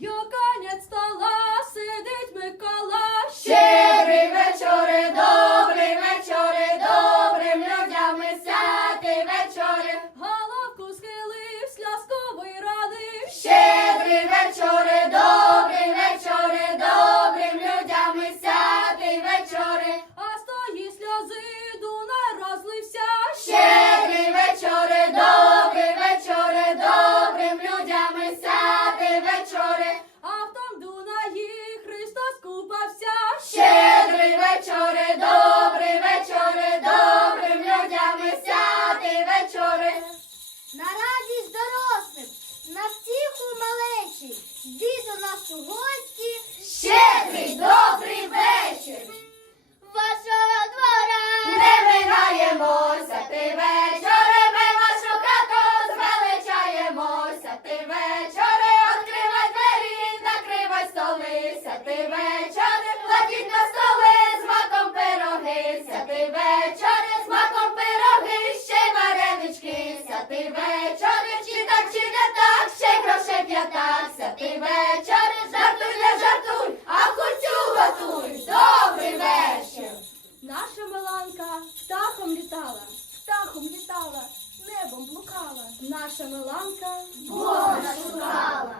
Ее конец стола 拜拜 наша Миланка Бога шукала.